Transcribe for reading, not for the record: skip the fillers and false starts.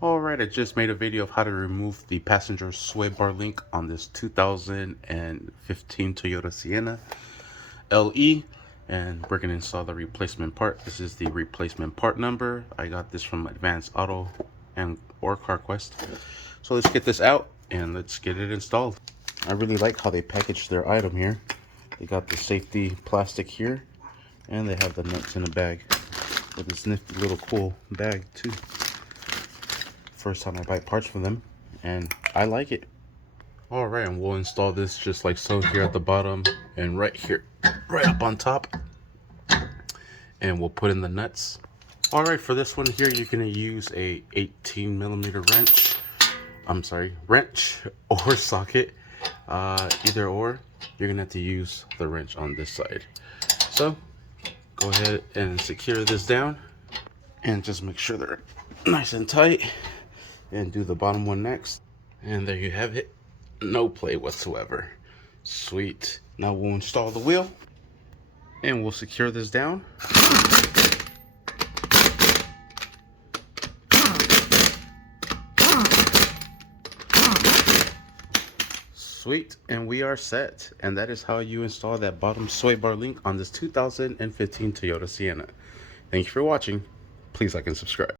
Alright, I just made a video of how to remove the passenger sway bar link on this 2015 Toyota Sienna LE, and we're going to install the replacement part. This is the replacement part number. I got this from Advanced Auto or CarQuest. So let's get this out and let's get it installed. I really like how they packaged their item here. They got the safety plastic here, and they have the nuts in a bag with this nifty little cool bag too. First time I buy parts from them, and I like it. Alright, and we'll install this just like so here at the bottom and right here, right up on top. And we'll put in the nuts. Alright, for this one here, you're going to use a 18mm wrench. Wrench or socket. Either or. You're going to have to use the wrench on this side. So, go ahead and secure this down. And just make sure they're nice and tight. And do the bottom one next. And there you have it. No play whatsoever. Sweet. Now we'll install the wheel. And we'll secure this down. Sweet, and we are set. And that is how you install that bottom sway bar link on this 2015 Toyota Sienna. Thank you for watching. Please like and subscribe.